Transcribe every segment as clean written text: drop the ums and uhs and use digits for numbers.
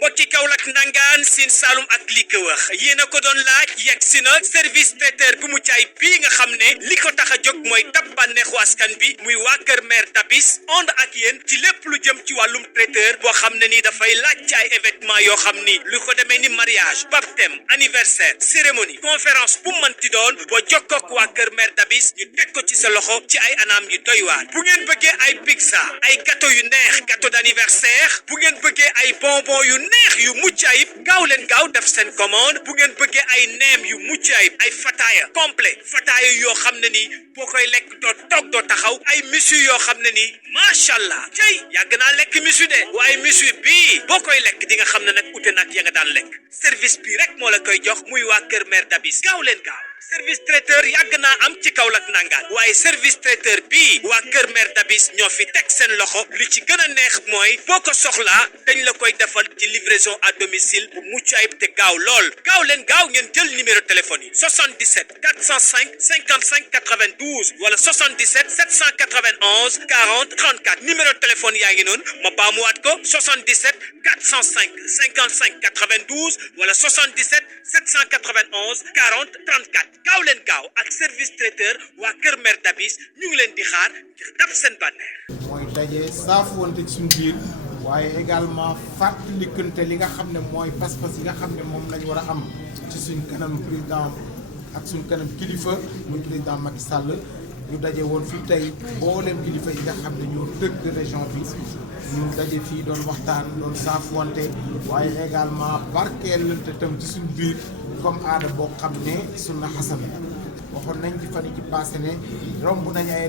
mbokki Kaolack nangaan Sine Saloum ak li ko wax yéen a ko doon laaj yegg si na service traiteur bu mucc ayib bii nga xam ne li ko tax a jóg mooy tab bànneexu askan bi muy waa kër maire Dabis ànd ak yéen ci lépp lu jëm ci wàllum traiteur boo xam ne ni dafay laaj ci ay événement yoo xam ni lu ko demee ni mariage baptême anniversaire cérémonie conférence bu mënti doon boo jokkook waa kër maire Dabis ñu teg ko ci sa loxo ci ay anam yu doy waar bu ngeen bëggee ay pizza ay gâteau yu neex gâteau d'anniversaire bu ngeen bëggee ay bonbon yu neex yu mucc ayib gaaw leen gaaw def seen commande bu ngeen bëggee ay neem yu mucc ayib ay fataaya complet fataaya yoo xam ne ni boo koy lekk doo toog doo taxaw ay misu yoo xam ne ni macha allah cey yàgg naa lekk misu de waaye misu bii boo koy lekk di nga xam ne nag ute nag ya nga daan lekk service bi rek moo la koy jox muy waa kër maire Dabis gaaw leen gaaw service traiteur yàgg naa am ci Kaolack nangaan waaye service traiteur bii waa kër maire Dabis ñoo fi teg seen loxo li ci gën a neex mooy boo ko soxlaa dañ la koy defal ci livraison à domicile bu mucc ayib te gaaw lool gaaw leen gaaw ngeen jël numéro téléphone yi 77 405 55 92 wala 77 791 40 34 numéro téléphone yaa ngi noonu ma baamuwaat ko 77 405 55 92 wala 77 791 40 34 gaaw leen gaaw ak service traiteur waa kër maire Dabis ñu ngi leen di xaar ngir dab seen bànneex. mooy daje saafuwante ci suñu biir waaye également fàttalikante li nga xam ne mooy pas-pas yi nga xam ne moom lañ war a am ci suñ kanam président ak suñ kanam kilifa muy président Macky Sall ñu daje woon fii tey mboolem kilifa yi nga xam ne ñoo dëkk région bi ñu daje fii doon waxtaan doon saafuwante waaye également barkeelante tam ci suñ biir comme aada boo xam ne sunna xasan waxoon nañ ci fan yi ci passé ne romb nañu ay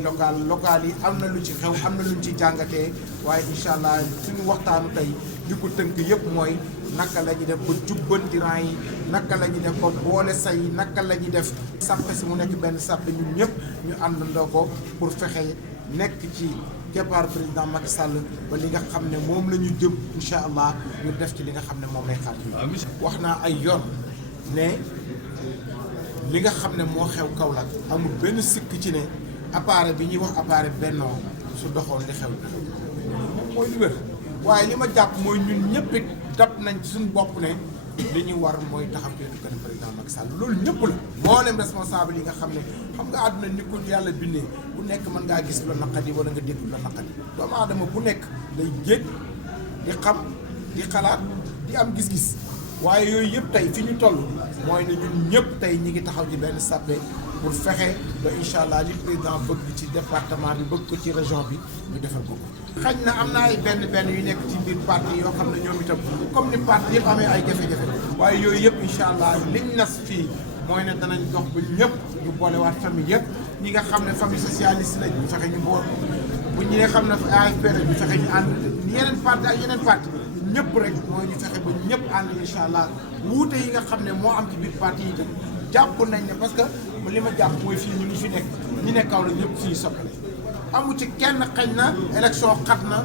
local yi am na lu ci xew am na luñ ci jàngatee waaye incha allah suñu waxtaanu tey li ko tënk yëpp mooy naka la ñuy def ba jubbanti rang yi naka la ñuy def ba boole say naka la ñuy def sàppe si mu nekk benn sàppe ñun ñëpp ñu àndandoo ko pour fexe nekk ci keppaar président Macky Sall ba li nga xam ne moom la ñu jëm incha allah ñu def ci li nga xam ne moom lay xaar wax naa ay yoon ne li nga xam ne moo xew Kaolack amul benn sikk ci ne appareil bi ñuy wax appareil bennoo su doxoon li xew moom mooy lu wér waaye li ma jàpp mooy ñun ñëpp it dab nañ ci suñu bopp ne li ñu war mooy taxaw ci kanam président Macky Sall loolu ñëpp la mboolem responsable yi nga xam ne xam nga àdduna ni ko yàlla bindee bu nekk mën ngaa gis lu naqadi wala nga dégg lu naqadi doomu aadama bu nekk day jéeg di xam di xalaat di am gis-gis waaye yooyu yëpp tey fi ñu toll mooy ne ñun ñëpp tey ñi ngi taxaw ci benn sàppe pour fexe ba incha allah li président bëgg ci département bi bëgg ko ci région bi ñu defal ko. xañ na am na ay benn yu nekk ci biir parti yoo xam ne ñoom itam comme ni parti yëpp amee ay jafe-jafe waaye yooyu yëpp incha allah liñ nas fii mooy ne danañ dox ba ñëpp ñu boolewaat famille yëpp ñi nga xam ne famille socialiste lañ ñu fexe ñu bool bu ñi nga xam ne AFP la ñu fexe ñu ànd yeneen parti ak yeneen parti ñëpp rek mooy ñu fexe ba ñëpp ànd incha allah wuute yi nga xam ne moo am ci biir parti yi itam jàpp nañ ne parce que li ma jàpp mooy fii ñu ngi fi nekk ñi ne kaw la ñëpp fii soppale amu ci kenn xañ na élection xat na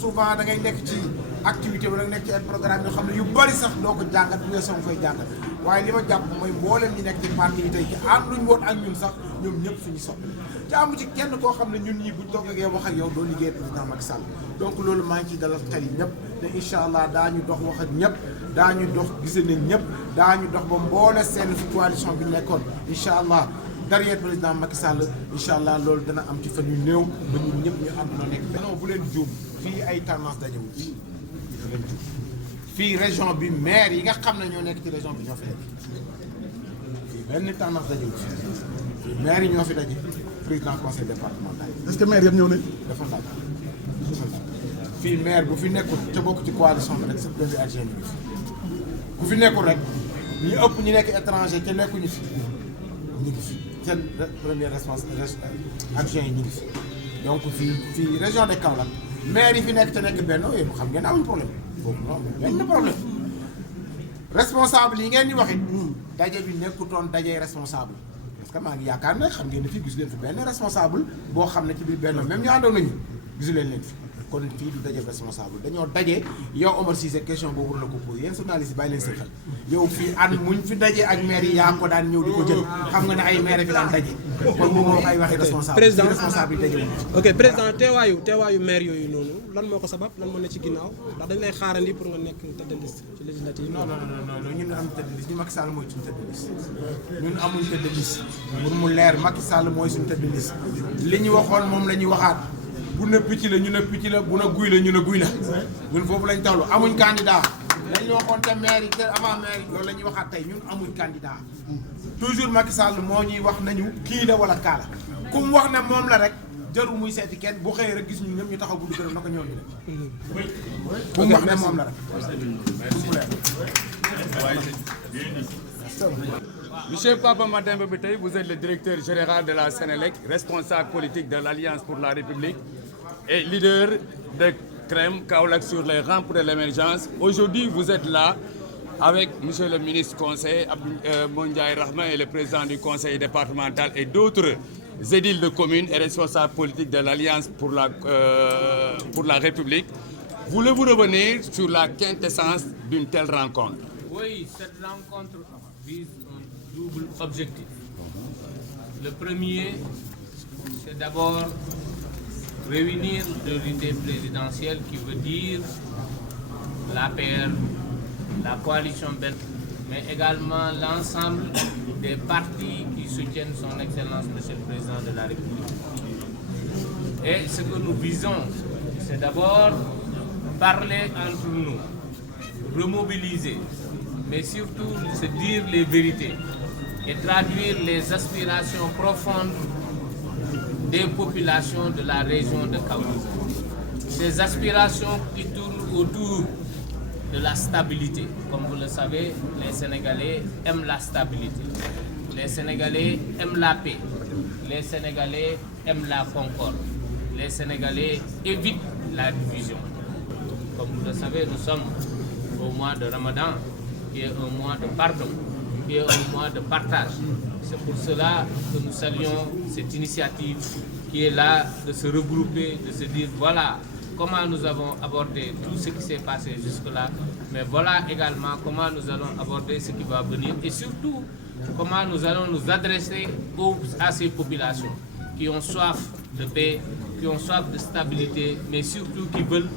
souvent da ngay nekk ci activité wala nga nekk ci ay programme yoo xam ne yu bari sax doo ko jàngat bu weesoo nga koy jàngat waaye li ma jàpp mooy mboolem ñi nekk ci parti yi tey ci ànduñ woon ak ñun sax ñoom ñëpp suñu soppale te amu ci kenn koo xam ne ñun ñii buñ toog ak yow wax ak yow doo liggéey président Macky Sall donc loolu maa ngi ciy dalal xel yi ñëpp te incha allah daañu dox wax ak ñëpp daañu dox gise nañ ñëpp daañu dox ba mboole seen fi coalition bi nekkoon incha allah derrière président Macky Sall incha allah loolu dana am ci fan yu néew ba ñun ñëpp ñu àndandoo nekk benn bu leen juum fii ay tendance dajewul ci bu leen juum fii région bi maire yi nga xam ne ñoo nekk ci région bi ñoo fi nekk fii benn tendance dajewul fii maire yi ñoo fi daje président conseil départemental. est-ce que maire yëpp ñëw nañ. dafa laaj fii maire bu fi nekkul ca bokk ci coalition bi rek sa premier adjoint ñu ngi fi ku fi nekkul rek ñu ëpp ñu nekk étranger ca nekkuñu fi ñu ngi fi seen premier responsable adjoint yi ñu ngi fi donc fii région de Kaolack maire yi fi nekk te nekk benn yéen xam ngeen amuñ problème boobu non benn problème responsable yi ngeen di wax it daje bi nekkutoon daje responsable parce que maa ngi yaakaar ne xam ngeen ne fii gisu leen fi benn responsable boo xam ne ci biir benn même ñu àndoon nañu gisu leen fi kon fii du daje responsable dañoo daje yow Omar Cissé question boobu war la ko posé yéen journaliste yi bàyyi leen seen xel yow fii an muñ fi daje ak maire yi yaa ko daan ñëw di ko jël xam nga ne ay maire fi daan daje kon moom moo ay waxi responsable président responsable yi daje woon ok président teewaayu maire yooyu noonu lan moo ko sabab lan moo ne ci ginnaaw ndax dañ lay xaarandi pour nga nekk tête de liste ci législative non ñun am tête de liste ñu Macky Sall mooy suñu tête de liste ñun amuñ tête de liste pour mu leer Macky Sall mooy suñu tête de liste li ñu waxoon moom la ñuy waxaat bu ne picc la ñu ne picc la bu ne guy la ñu ne guy la ñun foofu lañ tawlu amuñ candidat lañ ñu waxoon te maire yi te avant maire yi loolu la ñuy waxaat tey ñun amuñ candidat toujours Macky Sall moo ñuy wax nañu kii la wala kaa la ku mu wax ne moom la rek jarul muy seeti kenn bu xëyee rek gis ñu ñëpp ñu taxaw bu dugg na ko ñëw ñu dem ku mu wax ne moom la rek Monsieur Papa Mademba Bitèye, vous êtes le directeur général de la Sénélec, responsable politique de l'Alliance pour la République et leader de CREM, Kaolack sur les rampes de l'émergence. Aujourd'hui, vous êtes là avec Monsieur le ministre conseiller Mondiaï Rahman et le président du conseil départemental et d'autres édiles de communes et responsables politiques de l'Alliance pour la République. Voulez-vous revenir sur la quintessence d'une telle rencontre? Oui, cette rencontre vise un double objectif. Le premier, c'est d'abord réunir l'unité présidentielle qui veut dire l'APR, la coalition belge, mais également l'ensemble des partis qui soutiennent son Excellence, Monsieur le Président de la République. Et ce que nous visons, c'est d'abord parler entre nous, remobiliser, mais surtout se dire les vérités et traduire les aspirations profondes des populations de la région de Kaolack. Ces aspirations qui tournent autour de la stabilité. Comme vous le savez, les Sénégalais aiment la stabilité. Les Sénégalais aiment la paix. Les Sénégalais aiment la concorde. Les Sénégalais évitent la division. Comme vous le savez, nous sommes au mois de Ramadan, qui est un mois de pardon, qui est un mois de partage. C'est pour cela que nous saluons cette initiative qui est là de se regrouper, de se dire voilà comment nous avons abordé tout ce qui s'est passé jusque-là, mais voilà également comment nous allons aborder ce qui va venir et surtout comment nous allons nous adresser à ces populations qui ont soif de paix, qui ont soif de stabilité, mais surtout qui veulent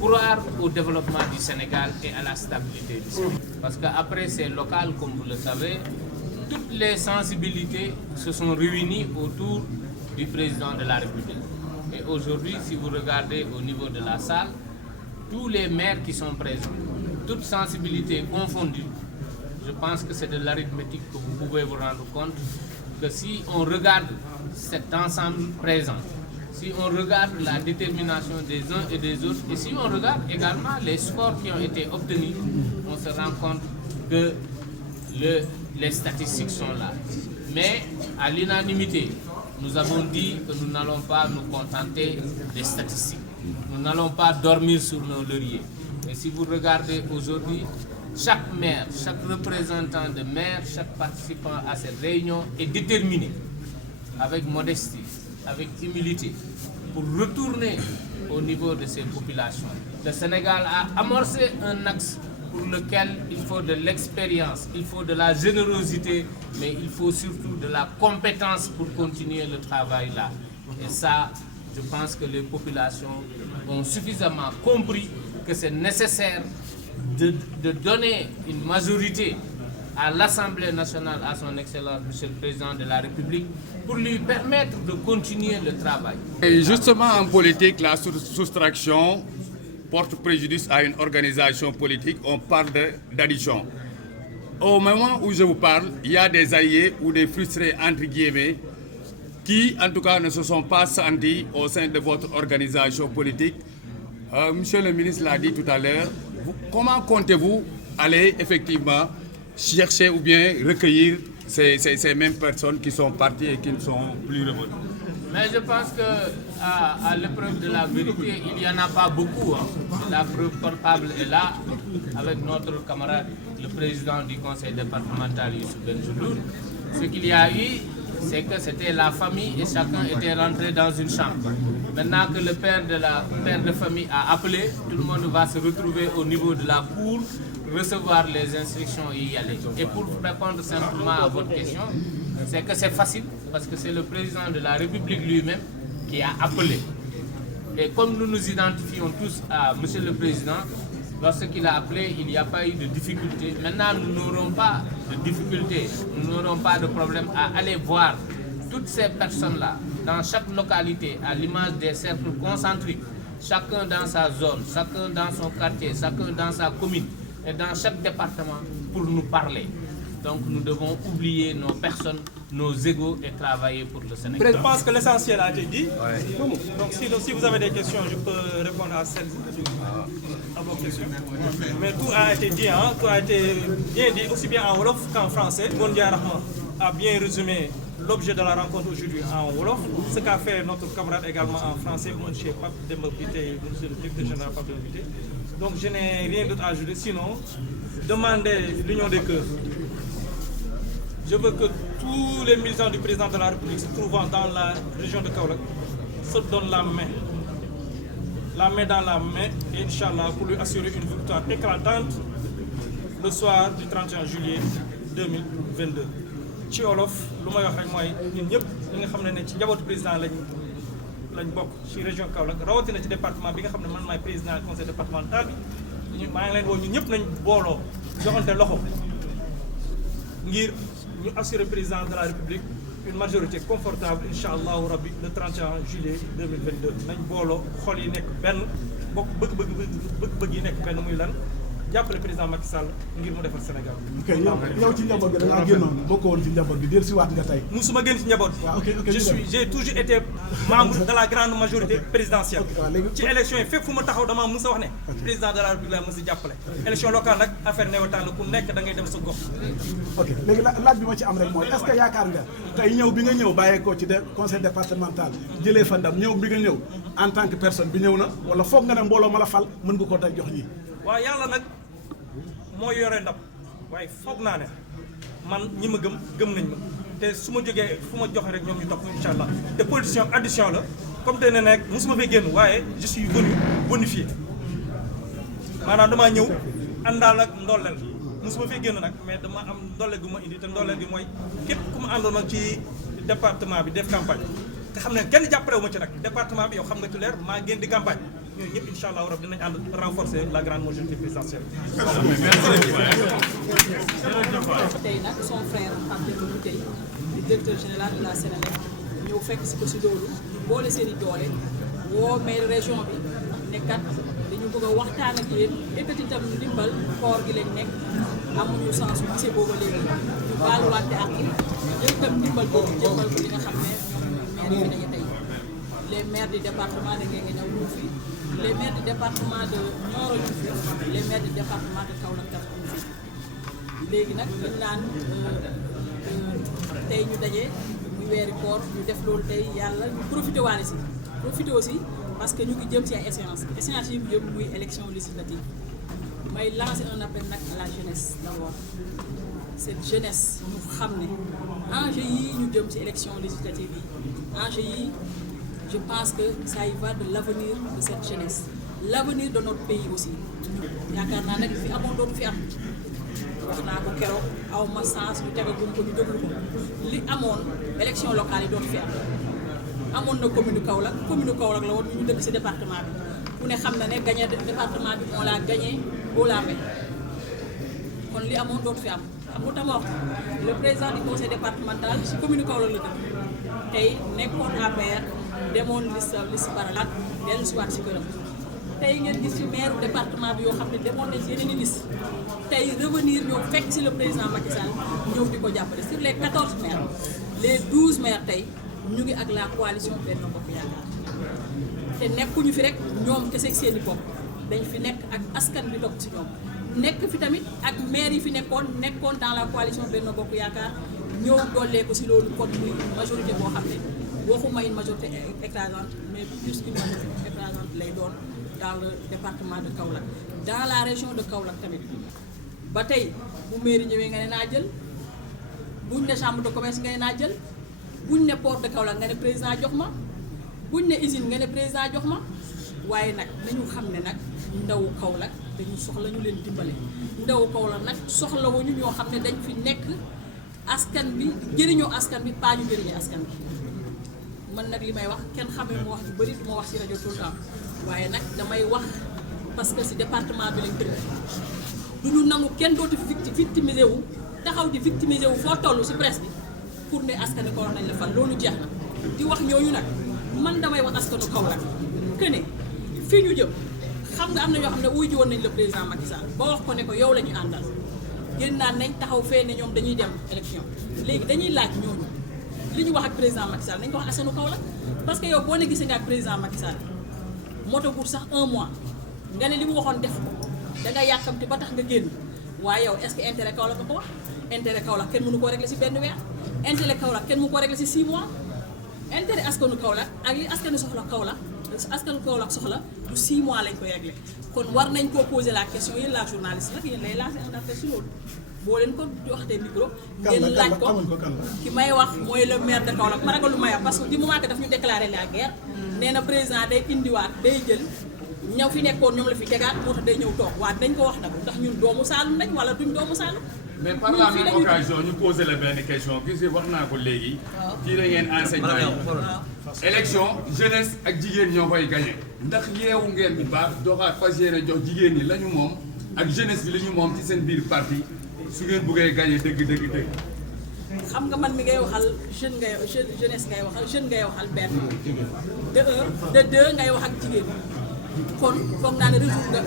croire au développement du Sénégal et à la stabilité du Sénégal. Parce qu'après ces locales, comme vous le savez, toutes les sensibilités se sont réunies autour du président de la République. Et aujourd'hui, si vous regardez au niveau de la salle, tous les maires qui sont présents, toutes sensibilités confondues, je pense que c'est de l'arithmétique que vous pouvez vous rendre compte que si on regarde cet ensemble présent, si on regarde la détermination des uns et des autres, et si on regarde également les scores qui ont été obtenus, on se rend compte que les statistiques sont là. Mais à l'unanimité, nous avons dit que nous n'allons pas nous contenter des statistiques. Nous n'allons pas dormir sur nos lauriers. Et si vous regardez aujourd'hui, chaque maire, chaque représentant de maire, chaque participant à cette réunion est déterminé, avec modestie, avec humilité, pour retourner au niveau de ces populations. Le Sénégal a amorcé un axe pour lequel il faut de l'expérience, il faut de la générosité, mais il faut surtout de la compétence pour continuer le travail là. Et ça, je pense que les populations ont suffisamment compris que c'est nécessaire de donner une majorité à l'Assemblée nationale, à son Excellence, Monsieur le Président de la République, pour lui permettre de continuer le travail. Et justement, en politique, la soustraction porte préjudice à une organisation politique. On parle d'addition. Au moment où je vous parle, il y a des alliés ou des frustrés, entre guillemets, qui, en tout cas, ne se sont pas sentis au sein de votre organisation politique. Monsieur le ministre l'a dit tout à l'heure. Comment comptez-vous aller effectivement chercher ou bien recueillir ces mêmes personnes qui sont parties et qui ne sont plus revenues? Mais je pense qu'à l'épreuve de la vérité, il n'y en a pas beaucoup. Hein. La preuve palpable est là, avec notre camarade, le président du conseil départemental, Youssouf Benjeloul. Ce qu'il y a eu, c'est que c'était la famille et chacun était rentré dans une chambre. Maintenant que le père de famille a appelé, tout le monde va se retrouver au niveau de la cour, recevoir les instructions et y aller. Et pour répondre simplement à votre question, c'est que c'est facile parce que c'est le président de la République lui-même qui a appelé. Et comme nous nous identifions tous à Monsieur le Président, lorsqu'il a appelé, il n'y a pas eu de difficulté. Maintenant, nous n'aurons pas de difficulté, nous n'aurons pas de problème à aller voir toutes ces personnes-là dans chaque localité, à l'image des cercles concentriques, chacun dans sa zone, chacun dans son quartier, chacun dans sa commune et dans chaque département pour nous parler. Donc nous devons oublier nos personnes, nos égos et travailler pour le Sénégal. Je pense que l'essentiel a été dit. Donc si vous avez des questions, je peux répondre à celles à vos questions. Mais tout a été dit, hein, tout a été bien dit, aussi bien en Wolof qu'en français. Gondia Rahman a bien résumé l'objet de la rencontre aujourd'hui en Wolof. Ce qu'a fait notre camarade également en français, M. Pape Demobité, M. le directeur général Pape Demobité. Donc je n'ai rien d'autre à ajouter, sinon demander l'union des cœurs. Je veux que tous les militants du président de la République se trouvant dans la région de Kaolack se donnent la main dans la main, et Inch'Allah, pour lui assurer une victoire éclatante le soir du 31 juillet 2022. ci Wolof lu may wax rek mooy ñun ñëpp ñi nga xam ne ci njabootu président lañ bokk ci région Kaolack rawatina ci département bi nga xam ne man maay président conseil départemental bi maa ngi leen woo ñun ñëpp nañ booloo joxante loxo ngir ñu assurer président de la République une majorité confortable incha allahu rabbi le 31 juillet 2022 nañ booloo xol yi nekk benn bokk bëgg yi nekk benn muy lan jàppale président Macky Sall ngir mu defar Sénégal. ok yow ci njaboot gi da ngaa génnoon bokkoo woon ci njaboot gi dellu si waat nga tey. musuma génn ci njaboot bi. waaw ok j'ai toujours été membre de la grande majorité présidentielle. ci élection yi fépp fu ma taxaw dama mës a wax ne. président de la République laa mës a jàppale. élection locale nag affaire nawetaan la ku nekk da ngay dem sa gox. ok léegi laaj bi ma ci am rek mooy est-ce que yaakaar nga tey ñëw bi nga ñëw bàyyeekoo ci conseil départemental jëlee fa ndam ñëw bi nga ñëw en tant que personne bi ñëw na wala foog nga ne mbooloo ma la fal mën nga ko tey jox ñii. waaw yàlla nag mooy yore ndam waaye foog naa ne man ñi ma gëm nañ ma te su ma jógee fu ma joxe rek ñoom ñu topp incha allah te politicien addition la comme te ne nag mosuma fee génn waaye je suis venu bonifié maanaam damaa ñëw àndaal ak ndolleel mosuma fee génn nag mais dama am ndolleel gu ma indi te ndolleel gi mooy képp ku ma àndoon nag ci département bi def campagne te xam ne kenn jàppale wu ma ci nag département bi yow xam nga ci leer maa génn di campagne ñooñu ñëpp incha allah rabi dinañ ànd renforcer la grande majorité présidentielle. tey nag son frère Pape Demba Bitèye di directeur général de la Sénélec ñëw fekk si ko si loolu boole seen i doole woo maire région bi nekkat dañu bëgg a waxtaan ak yéen ekkati tam ndimbal koor gi lañ nekk amuñu sens bu gisee booba léegi ñu baaluwante ak jël tam ndimbal boobu jëmbal ko li nga xam ne ñoom maire yi fi dañu tey les maires du département de Guinguinéo ñu fi les maires du département de Nioro ñu fi les maires du département de Kaolack tam ñu fi léegi nag dañ naan tey ñu daje muy weeri koor ñu def loolu tey yàlla ñu profité waale si profité aussi parce que ñu ngi jëm ci ay échéances yi ñu jëm muy élection législative may lancer un appel nag à la jeunesse d'abord cette jeunesse ñu xam ne enjeu yi ñu jëm ci élection législative yi enjeu yi je pense que ça y va de l'avenir de cette jeunesse l'avenir de notre pays aussi yaakaar naa nag fi amoon dootu fi am wax naa ko keroog aw ma sens ñu tegagum ko ñu déglu ko li amoon élection locale yi dootu fi am amoon na commune Kaolack la woon ñu dëkk ci département bi ku ne xam na ne gagné département bi on l'a gagné haut la main kon li amoon dootu fi am xam nga tam wax le président du conseil départemental ci commune Kaolack la dëkk tey nekkoon APR demoon liste parallèle dellu si waat si këram tey ngeen gis ci maire département bi yoo xam ne demoon nañ si yeneen i liste tey revenir ñëw fekk si le président Macky Sall ñëw di ko jàppale sur les 14 maires les 12 maires tey ñu ngi ak la coalition Benno Bokk Yaakaar te nekkuñu fi rek ñoom kese seen i bopp dañ fi nekk ak askan bi topp si ñoom nekk fi tamit ak maire yi fi nekkoon dans la coalition Benno Bokk Yaakaar ñëw dollee ko si loolu kon muy majorité boo xam ne waxuma une majorité écrasante mais plus qu'une majorité écrasante lay doon dans le département de Kaolack dans la région de Kaolack tamit ba tey bu mairie ñëwee nga ne naa jël buñ ne chambre de commerce nga ne naa jël buñ ne port de Kaolack nga ne président jox ma buñ ne usine nga ne président jox ma waaye nag nañu xam ne nag ndawu Kaolack dañu soxla ñu leen dimbale ndawu Kaolack nag soxlawuñu ñoo xam ne dañ fi nekk askan bi jëriñoo askan bi pas ñu jëriñoo askan bi man nag li may wax kenn xamee mu wax ju bëri du ma wax ci rajo tout le temps waaye nag damay wax parce que ci département bi lañ tëdd du ñu nangu kenn dootu victimisé wu taxaw di victimisé wu foo toll ci presse bi pour ne askanu Kaolack nañ la fal loolu jeex na di wax ñooñu nag man damay wax askanu Kaolack que ne fii ñu jëm xam nga am na ñoo xam ne wuy ji woon nañ le président Macky Sall ba wax ko ne ko yow la ñu àndal génn naan nañ taxaw fee ne ñoom dañuy dem élection léegi dañuy laaj ñooñu li ñu wax ak président Macky Sall nañ ko wax askanu Kaolack parce que yow boo ne gisee nga ak président Macky Sall moto pour sax 1 mois nga ne li mu waxoon def ko da nga yàkkamti ba tax nga génn waaye yow est-ce que intérêt Kaolack nga ko wax intérêt Kaolack kenn mënu koo régler ci benn weer intérêt Kaolack kenn mënu koo régler ci 6 mois intérêt askanu Kaolack ak li askanu soxla Kaolack askanu Kaolack soxla du 6 mois lañ koy régler kon war nañ koo poser la question yéen la journaliste nag yéen lay lancer un appel sur loolu boo leen ko waxtee micro ngeen laaj ko ki may wax mooy le maire de Kaolack ma ragal lu may wax parce que du moment que daf ñu déclarer la guerre nee na président day indiwaat day jël ñëw fi nekkoon ñoom la fi tegaat moo tax day ñëw toog waaye dañ ko wax nag ndax ñun doomu Saalum lañ wala duñ doomu Saalum. mais par la même occasion ñu poser la benn question gis nga wax naa ko léegi. kii da ngeen enseignant yi. élection jeunesse ak jigéen ñoo koy gagné. ndax yeewu ngeen bu baax doxaat fas yéene jox jigéen ñi la ñu moom ak jeunesse bi la ñu moom ci seen biir parti su ngeen bëggee gagné dëgg. xam nga man mi ngay waxal jeunesse ngay waxal jeune ngay waxal benn de deux ngay wax ak jigéen kon foog naa ne résoudre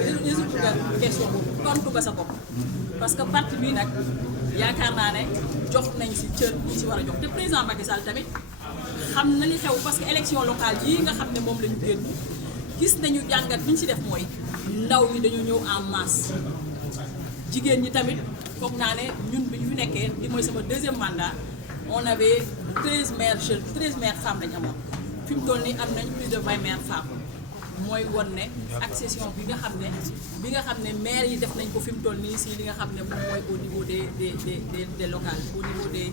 nga question boobu tontu nga sa bopp parce que parti bii nag yaakaar naa ne jox nañ si cër ñi si war a jox te président Macky Sall tamit xam na li xew parce que élection locale yii nga xam ne moom la ñu génn gis nañu jàngat bi ñu si def mooy ndaw ñi dañu ñëw en masse jigéen ñi tamit foog naa ne ñun bi ñu fi nekkee li mooy sama 2e mandat on avait 13 maires jeunes 13 maires femmes lañ amoon fi mu toll nii am nañ plus de 20 maires femmes mooy won ne accession bi nga xam ne maires yi def nañ ko fi mu toll nii si li nga xam ne moom mooy au niveau des locales au niveau des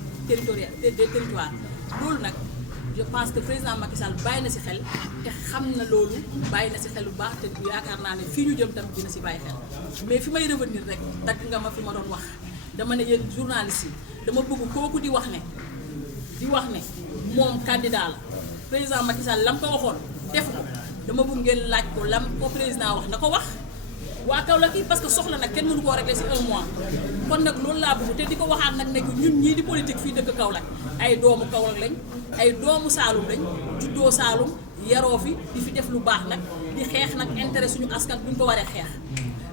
territoires loolu nag je pense que président Macky Sall bàyyi na si xel te xam na loolu bàyyi na si xel bu baax te yaakaar naa ne fii ñu jëm tamit dina si bàyyi xel mais fi may revenir rek dagg nga ma fi ma doon wax dama ne yéen journalistes yi dama bëgg kooku di wax ne moom candidat la président Macky Sall lam ko waxoon def ko dama bëgg ngeen laaj ko lam ko président wax na ko wax waa Kaolack yi parce que soxla nag kenn mënu koo régler ci 1 mois kon nag loolu laa bëgg te di ko waxaat nag ne ñun ñii di politique fii dëkk Kaolack ay doomu Kaolack lañ ay doomu Saalum lañ juddoo Saalum yaroo fi di fi def lu baax nag di xeex nag intérêt suñu askan bu ñu ko waree xeex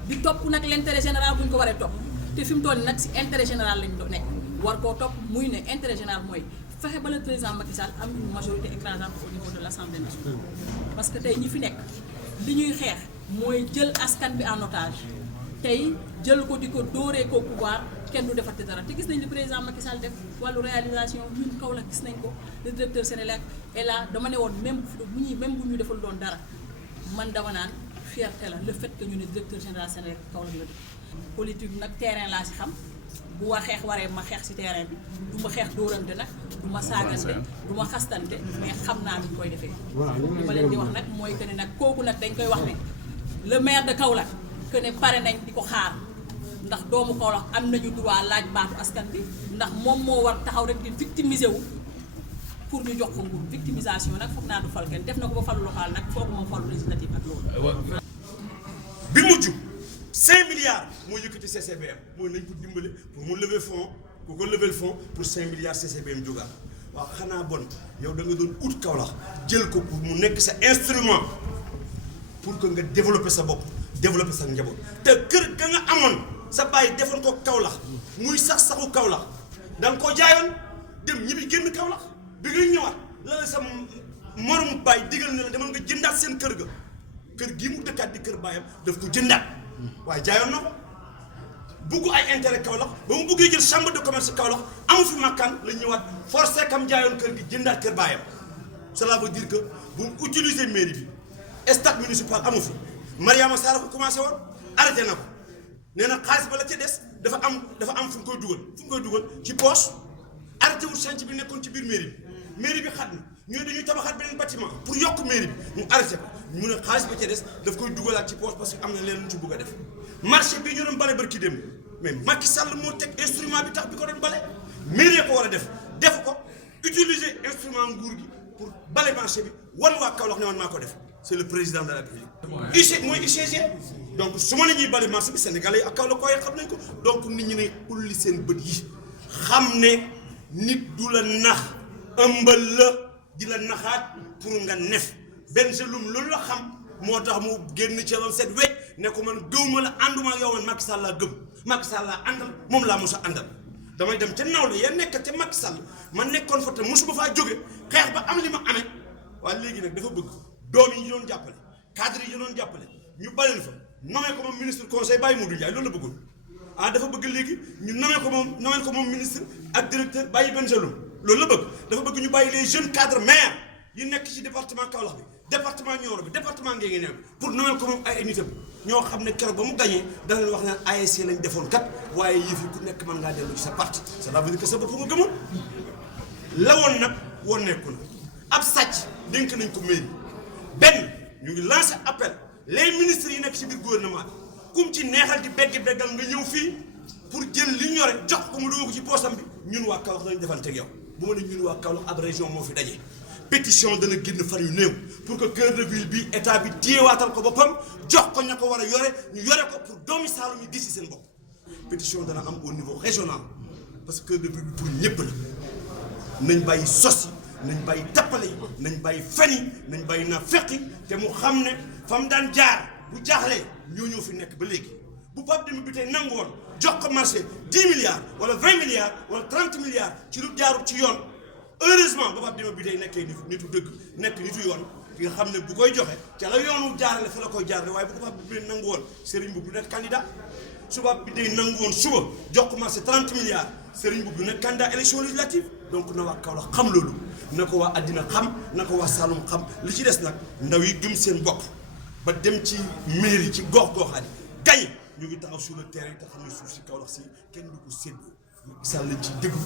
di topp nag l'intérêt général bu ñu ko waree topp te fi mu toll nag ci intérêt général lañ nekk war koo topp muy ne intérêt général mooy fexe ba le président Macky Sall am une majorité écrasante au niveau de l'Assemblée nationale parce que tey ñi fi nekk li ñuy xeex mooy jël askan bi en otage tey jël ko di ko dóoree ko pouvoir kenn du defati dara te gis nañ li président Macky Sall def wàllu réalisation ñun Kaolack gis nañ ko le directeur Sénélec et là dama ne woon même bu ñu defal doon dara man dama naan fierté la le fait que ñu ne directeur général Sénélec Kaolack la def politique nag terrain laa si xam bu waa xeex waree ma xeex si terrain bi du ma xeex dóorante nag du ma saagante du ma xastante mais xam naa ni ñu koy defee li ma leen di wax nag mooy que ne nag kooku nag dañ koy wax ne le maire de Kaolack que ne pare nañ di ko xaar ndax doomu Kaolack am nañu droit laaj baatu askan bi ndax moom moo war taxaw rek di victimiser wu pour ñu jox ko nguur victimisation nag foog naa du fal kenn def na ko ba falu local nag foog moom falu législatif ak loolu bi mujj 5 milliards moo yëkkati CCBM mooy nañ ko dimbale pour mu lever fonds ku ko lever fonds pour 5 milliards CCBM jógaat waaw xanaa bon yow da nga doon ut Kaolack jël ko pour mu nekk sa instrument pour que nga développer sa bopp développer sa njaboot te kër ga nga amoon sa bàyyi defoon ko Kaolack muy saxu Kaolack da nga koo jaayoon dem ñibbi génn Kaolack bi ngay ñëwaat la sa moromu bàyyi digal na la demal nga jëndaat seen kër ga kër gii mu dëkkaat di kër baayam daf ko jëndaat waaye jaayoon na ko bugg ay intérêt Kaolack ba mu buggee jël chambre de commerce Kaolack amu fi makkaan la ñëwaat forcé kam jaayoon kër gi jëndaat kër baayam cela veut dire que bu mu utiliser mairie bi stade municipal amu fi Mariama Sarr ko commencé woon arrêté na ko nee na xaalis ba la ca des dafa am fu mu koy dugal ci poche arrêté wul chantier bi nekkoon ci biir mairie bi mairie bi xat na ñooy dañuy tabaxaat beneen bâtiment pour yokk mairie bi mu arrêté ko mu ne xaalis ba ca des daf koy dugalaat ci poche parce que am na leen lu ci bëgg a def marché bi ñu doon bale barki dem mais Macky Sall moo teg instrument bi tax bi ko doon bale mairie ko war a def ko utiliser instrument nguur gi pour bale marché bi wan waa Kaolack ne man maa ko def c'est le président de la République IC mooy ICG donc su ma la ñuy bale marché bi Sénégalais yi ak Kaolack koy xam nañ ko donc nit ñi ne ulli seen bët yi xam ne nit du la nax ëmbal la di la naxaat pour nga nef benn selum loolu la xam moo tax mu génn ci ron set wecc ne ko man gëwma la ànduma ak yow man Macky Sall laa gëm Macky Sall laa àndal moom laa mos a àndal damay dem ca nawle ya nekk ca Macky Sall ma nekkoon fa te mosuma faa jóge xeex ba am li ma amee waaye léegi nag dafa bëgg doom yi ñu doon jàppale cadre yi ñu doon jàppale ñu baleen fa nommé ko moom ministre conseil Baye Modou Ndiaye loolu la bëggoon dafa bëgg léegi ñu nommé ko moom ministre ak directeur bàyyi benn jalum loolu la bëgg dafa bëgg ñu bàyyi les jeunes cadres maires yi nekk ci département Kaolack bi département Nioro bi département Nguéniène pour nommé ko moom ay nitam ñoo xam ne keroog ba mu gañee dana leen wax naan ASC lañ defoon kat waaye yëf yi ku nekk mën ngaa dellu ci sa parti cela veut dire que sa bopp nga gëmoon la woon nag woon nekku na ab sàcc dénk nañ ko mairie benn ñu ngi lancé appel les ministres yi nekk ci biir gouvernement bi kum ci neexal di beggal nga ñëw fii pour jël li ñu yore jox ko mu dugg ko ci poosam bi ñun waa Kaolack lañ defanteeg yow bu ma ne ñun waa Kaolack ab région moo fi daje. pétition dana génn fan yu néew pour que cœur de ville bi état bi téyewaatal ko boppam jox ko ña ko war a yore ñu yore ko pour doomi Saalum yi gis ci seen bopp pétition dana am au niveau régional parce que cœur de ville bi pour ñëpp la nañ bàyyi sos yi nañ bàyyi tappale yi nañ bàyyi fen yi nañ bàyyi naa feqi te mu xam ne fa mu daan jaar bu jaaxlee ñoo fi nekk ba léegi bu Pape Demba bi tey nangu woon jox ko marché 10 milliards wala 20 milliards wala 30 milliards ci lu jaarul ci yoon heureusement ba Pape Demba bi tey nekkee nitu dëgg nekk nitu yoon ki nga xam ne bu koy joxe ca la yoonu jaarale fa la koy jaarale waaye bu ko Pape bi nangu woon Serigne Mboup du nekk candidat su Pape bi day nangu woon suba jox ko marché 30 milliards Serigne Mboup du nekk candidat élection législative donc na waa Kaolack xam loolu na ko waa àddina xam na ko waa Saloum xam li ci des nag ndaw yi gëm seen bopp ba dem ci mairie ci gox-goxaat yi gañ ñu ngi taxaw sur le terrain te xam ne suuf si Kaolack si kenn du ko séddoo Sall lañ ci déglu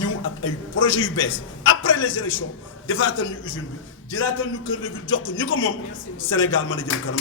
ñu ñëw ak ay projets yu bees après les élections defaatal ñu usine bi jëlaatal ñu cœur de ville jox ko ñi ko moom Sénégal mën a jëm kanam.